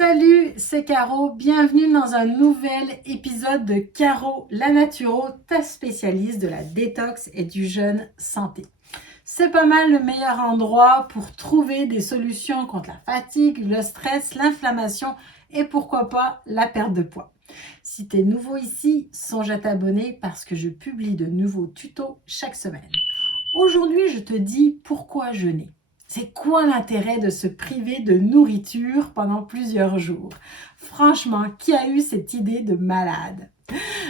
Salut, c'est Caro, bienvenue dans un nouvel épisode de Caro la Naturo, ta spécialiste de la détox et du jeûne santé. C'est pas mal le meilleur endroit pour trouver des solutions contre la fatigue, le stress, l'inflammation et pourquoi pas la perte de poids. Si tu es nouveau ici, songe à t'abonner parce que je publie de nouveaux tutos chaque semaine. Aujourd'hui, je te dis pourquoi jeûner. C'est quoi l'intérêt de se priver de nourriture pendant plusieurs jours? Franchement, qui a eu cette idée de malade?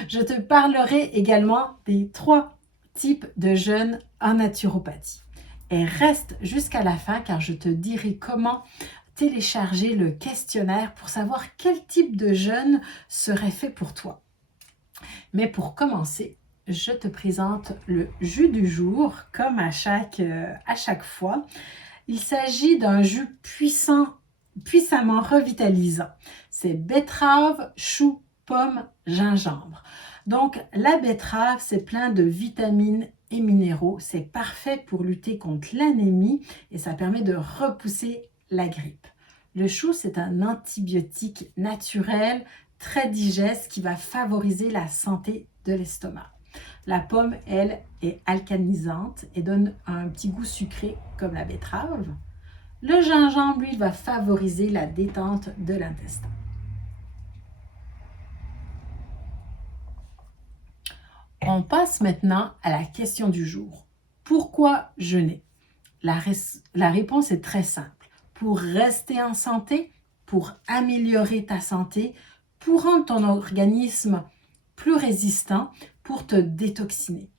Je te parlerai également des 3 types de jeûne en naturopathie. Et reste jusqu'à la fin car je te dirai comment télécharger le questionnaire pour savoir quel type de jeûne serait fait pour toi. Mais pour commencer, je te présente le jus du jour comme à chaque fois. Il s'agit d'un jus puissamment revitalisant. C'est betterave, chou, pomme, gingembre. Donc, la betterave, c'est plein de vitamines et minéraux. C'est parfait pour lutter contre l'anémie et ça permet de repousser la grippe. Le chou, c'est un antibiotique naturel, très digeste, qui va favoriser la santé de l'estomac. La pomme, elle, est alcalinisante et donne un petit goût sucré comme la betterave. Le gingembre, lui, va favoriser la détente de l'intestin. On passe maintenant à la question du jour. Pourquoi jeûner? La réponse est très simple. Pour rester en santé, pour améliorer ta santé, pour rendre ton organisme plus résistant, pour te détoxiner.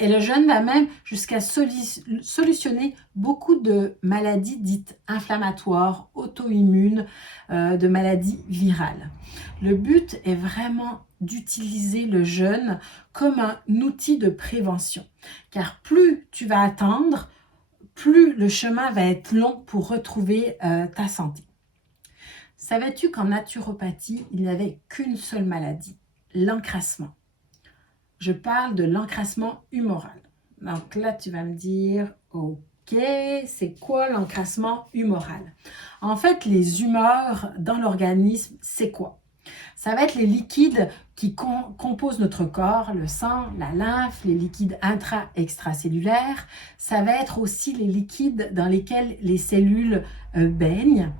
Et le jeûne va même jusqu'à solutionner beaucoup de maladies dites inflammatoires, auto-immunes, de maladies virales. Le but est vraiment d'utiliser le jeûne comme un outil de prévention. Car plus tu vas attendre, plus le chemin va être long pour retrouver ta santé. Savais-tu qu'en naturopathie, il n'y avait qu'une seule maladie, l'encrassement? Je parle de l'encrassement humoral. Donc là, tu vas me dire, ok, c'est quoi l'encrassement humoral? En fait, les humeurs dans l'organisme, c'est quoi? Ça va être les liquides qui composent notre corps, le sang, la lymphe, les liquides intra-extracellulaires. Ça va être aussi les liquides dans lesquels les cellules baignent.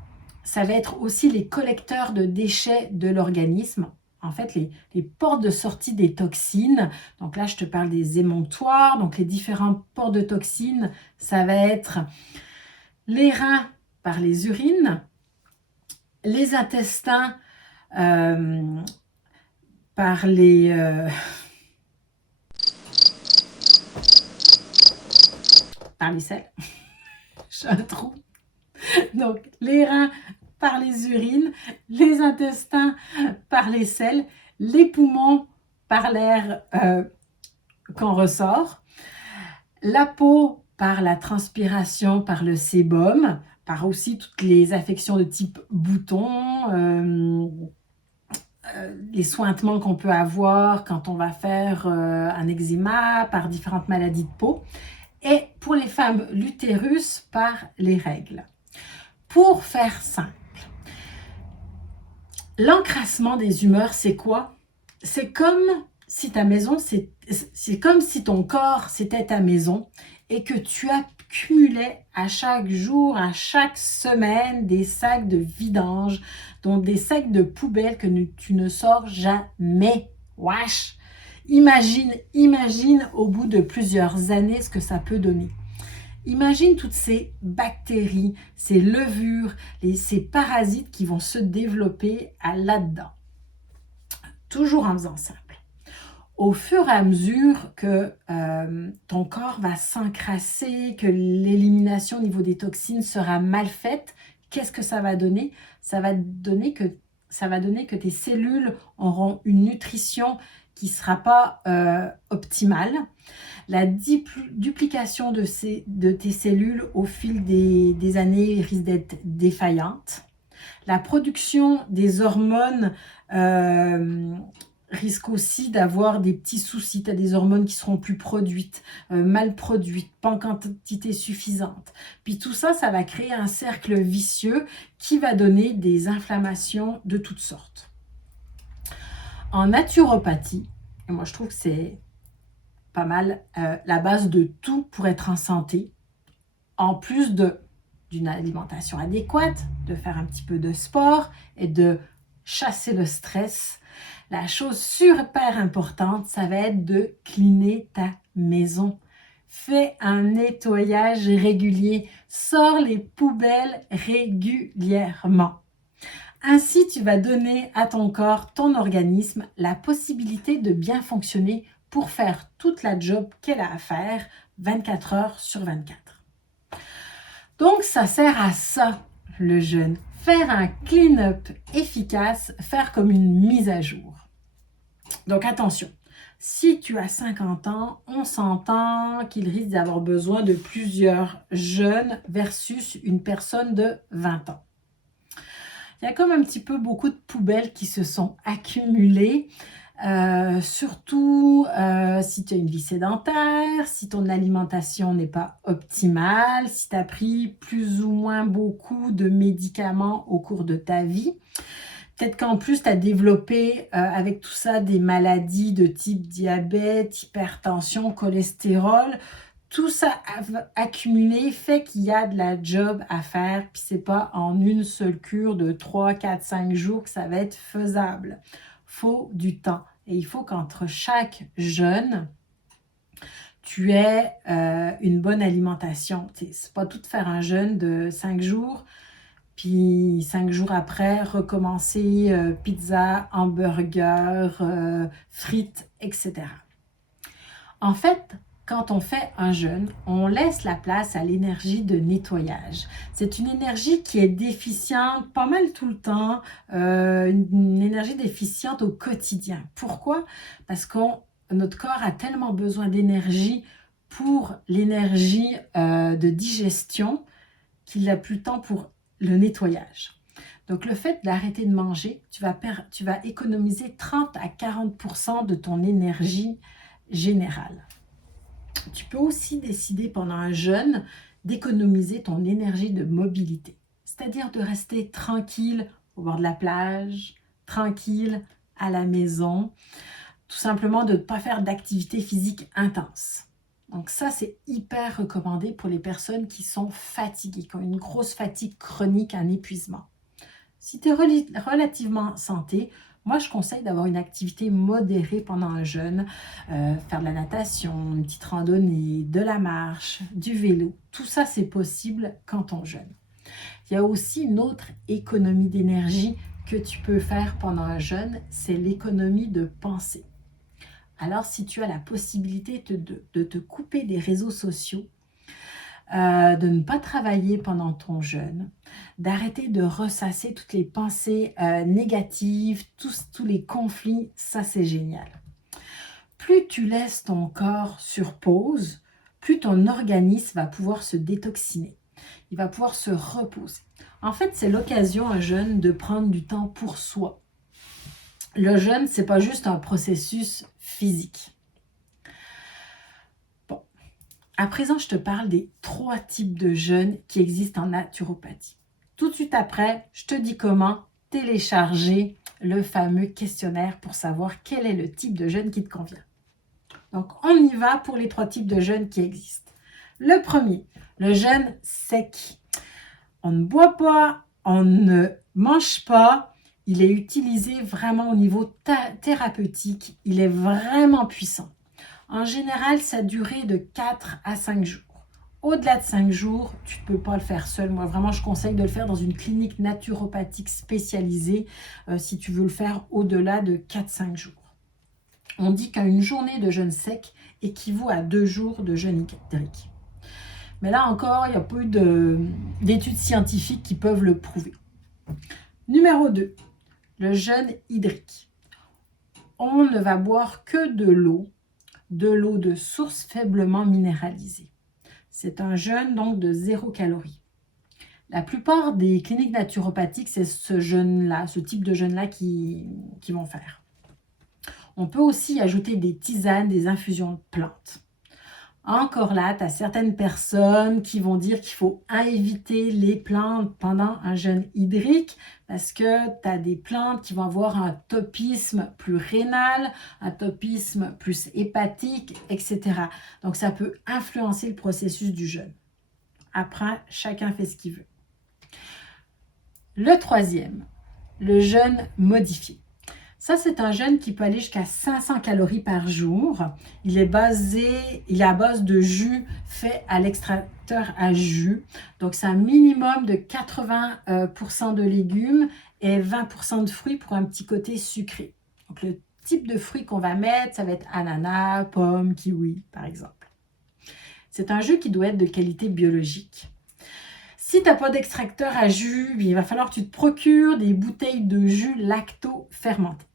Ça va être aussi les collecteurs de déchets de l'organisme. En fait, les portes de sortie des toxines. Donc là, je te parle des émonctoires. Donc les différentes portes de toxines, ça va être les reins par les urines, les intestins par les selles. J'ai un trou. Donc, les reins par les urines, les intestins par les selles, les poumons par l'air qu'on ressort, la peau par la transpiration, par le sébum, par aussi toutes les affections de type bouton, les sointements qu'on peut avoir quand on va faire un eczéma, par différentes maladies de peau. Et pour les femmes, l'utérus par les règles. Pour faire simple, l'encrassement des humeurs, c'est quoi? C'est comme si ta maison, c'est comme si ton corps, c'était ta maison et que tu accumulais à chaque jour, à chaque semaine, des sacs de vidange, donc des sacs de poubelle que tu ne sors jamais. Wesh! Imagine au bout de plusieurs années ce que ça peut donner. Imagine toutes ces bactéries, ces levures, ces parasites qui vont se développer là-dedans. Toujours en faisant simple. Au fur et à mesure que ton corps va s'encrasser, que l'élimination au niveau des toxines sera mal faite, qu'est-ce que ça va donner? Ça va donner que tes cellules auront une nutrition qui ne sera pas optimale. La duplication de tes cellules au fil des années risque d'être défaillante. La production des hormones risques aussi d'avoir des petits soucis. Tu as des hormones qui seront plus produites, mal produites, pas en quantité suffisante. Puis tout ça, ça va créer un cercle vicieux qui va donner des inflammations de toutes sortes. En naturopathie, et moi je trouve que c'est pas mal la base de tout pour être en santé, en plus d'une alimentation adéquate, de faire un petit peu de sport et de chasser le stress, la chose super importante, ça va être de cleaner ta maison. Fais un nettoyage régulier, sors les poubelles régulièrement. Ainsi, tu vas donner à ton corps, ton organisme, la possibilité de bien fonctionner pour faire toute la job qu'elle a à faire 24 heures sur 24. Donc, ça sert à ça, le jeûne. Faire un clean-up efficace, faire comme une mise à jour. Donc, attention, si tu as 50 ans, on s'entend qu'il risque d'avoir besoin de plusieurs jeûnes versus une personne de 20 ans. Il y a comme un petit peu beaucoup de poubelles qui se sont accumulées, surtout si tu as une vie sédentaire, si ton alimentation n'est pas optimale, si tu as pris plus ou moins beaucoup de médicaments au cours de ta vie. Peut-être qu'en plus, tu as développé avec tout ça des maladies de type diabète, hypertension, cholestérol. Tout ça accumulé fait qu'il y a de la job à faire, puis c'est pas en une seule cure de 3, 4, 5 jours que ça va être faisable. Faut du temps. Et il faut qu'entre chaque jeûne, tu aies une bonne alimentation. C'est pas tout de faire un jeûne de 5 jours, puis 5 jours après, recommencer pizza, hamburger, frites, etc. En fait, quand on fait un jeûne, on laisse la place à l'énergie de nettoyage. C'est une énergie qui est déficiente pas mal tout le temps, une énergie déficiente au quotidien. Pourquoi? Parce que notre corps a tellement besoin d'énergie pour l'énergie de digestion qu'il n'a plus le temps pour le nettoyage. Donc le fait d'arrêter de manger, tu vas économiser 30 à 40% de ton énergie générale. Tu peux aussi décider pendant un jeûne d'économiser ton énergie de mobilité, c'est-à-dire de rester tranquille au bord de la plage, tranquille à la maison, tout simplement de ne pas faire d'activité physique intense. Donc ça, c'est hyper recommandé pour les personnes qui sont fatiguées, qui ont une grosse fatigue chronique, un épuisement. Si tu es relativement santé, moi, je conseille d'avoir une activité modérée pendant un jeûne, faire de la natation, une petite randonnée, de la marche, du vélo. Tout ça, c'est possible quand on jeûne. Il y a aussi une autre économie d'énergie que tu peux faire pendant un jeûne, c'est l'économie de pensée. Alors, si tu as la possibilité de te couper des réseaux sociaux, de ne pas travailler pendant ton jeûne, d'arrêter de ressasser toutes les pensées négatives, tous les conflits, ça c'est génial. Plus tu laisses ton corps sur pause, plus ton organisme va pouvoir se détoxiner. Il va pouvoir se reposer. En fait, c'est l'occasion, un jeûne, de prendre du temps pour soi. Le jeûne, c'est pas juste un processus physique. À présent, je te parle des 3 types de jeûnes qui existent en naturopathie. Tout de suite après, je te dis comment télécharger le fameux questionnaire pour savoir quel est le type de jeûne qui te convient. Donc, on y va pour les 3 types de jeûnes qui existent. Le premier, le jeûne sec. On ne boit pas, on ne mange pas. Il est utilisé vraiment au niveau thérapeutique. Il est vraiment puissant. En général, sa durée de 4 à 5 jours. Au-delà de 5 jours, tu ne peux pas le faire seul. Moi, vraiment, je conseille de le faire dans une clinique naturopathique spécialisée si tu veux le faire au-delà de 4-5 jours. On dit qu'une journée de jeûne sec équivaut à 2 jours de jeûne hydrique. Mais là encore, il n'y a pas eu d'études scientifiques qui peuvent le prouver. Numéro 2, le jeûne hydrique. On ne va boire que de l'eau de source faiblement minéralisée. C'est un jeûne donc de 0 calories. La plupart des cliniques naturopathiques, c'est ce jeûne-là, ce type de jeûne-là qui vont faire. On peut aussi ajouter des tisanes, des infusions de plantes. Encore là, tu as certaines personnes qui vont dire qu'il faut éviter les plantes pendant un jeûne hydrique parce que tu as des plantes qui vont avoir un topisme plus rénal, un topisme plus hépatique, etc. Donc, ça peut influencer le processus du jeûne. Après, chacun fait ce qu'il veut. Le troisième, le jeûne modifié. Ça, c'est un jeûne qui peut aller jusqu'à 500 calories par jour. Il est à base de jus fait à l'extracteur à jus. Donc, c'est un minimum de 80% de légumes et 20% de fruits pour un petit côté sucré. Donc, le type de fruits qu'on va mettre, ça va être ananas, pommes, kiwi, par exemple. C'est un jus qui doit être de qualité biologique. Si tu n'as pas d'extracteur à jus, il va falloir que tu te procures des bouteilles de jus lacto-fermenté.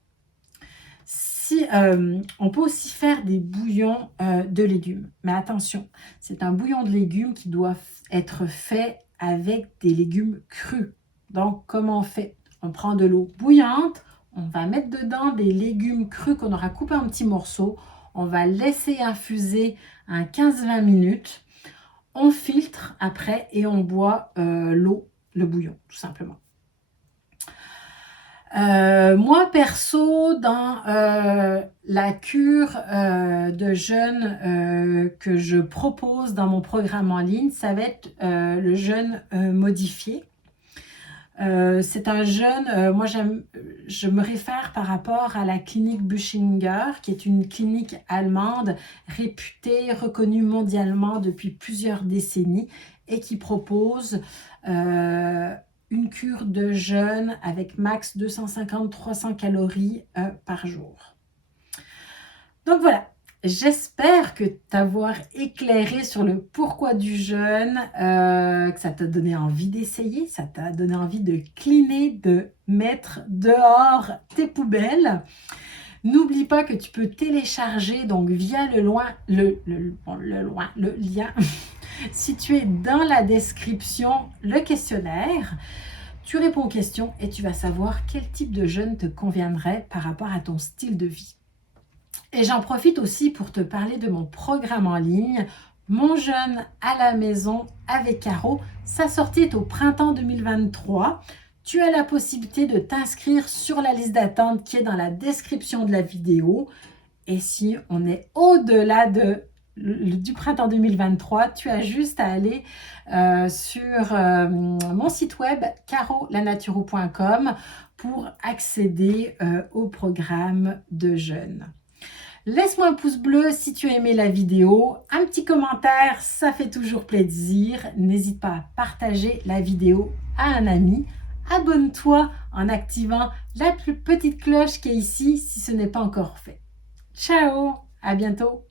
On peut aussi faire des bouillons de légumes. Mais attention, c'est un bouillon de légumes qui doit être fait avec des légumes crus. Donc, comment on fait? On prend de l'eau bouillante, on va mettre dedans des légumes crus qu'on aura coupés en petits morceaux. On va laisser infuser un 15-20 minutes. On filtre après et on boit l'eau, le bouillon, tout simplement. Moi, perso, dans la cure de jeûne que je propose dans mon programme en ligne, ça va être le jeûne modifié. C'est un jeûne, moi je me réfère par rapport à la clinique Buchinger, qui est une clinique allemande réputée, reconnue mondialement depuis plusieurs décennies et qui propose une cure de jeûne avec max 250-300 calories par jour. Donc voilà, j'espère que t'avoir éclairé sur le pourquoi du jeûne, que ça t'a donné envie d'essayer, ça t'a donné envie de cleaner, de mettre dehors tes poubelles. N'oublie pas que tu peux télécharger donc via le lien situé dans la description le questionnaire. Tu réponds aux questions et tu vas savoir quel type de jeûne te conviendrait par rapport à ton style de vie. Et j'en profite aussi pour te parler de mon programme en ligne, Mon jeûne à la maison avec Caro. Sa sortie est au printemps 2023. Tu as la possibilité de t'inscrire sur la liste d'attente qui est dans la description de la vidéo. Et si on est au-delà du printemps 2023, tu as juste à aller sur mon site web carolanaturo.com pour accéder au programme de jeûne. Laisse-moi un pouce bleu si tu as aimé la vidéo, un petit commentaire, ça fait toujours plaisir. N'hésite pas à partager la vidéo à un ami. Abonne-toi en activant la plus petite cloche qui est ici si ce n'est pas encore fait. Ciao, à bientôt.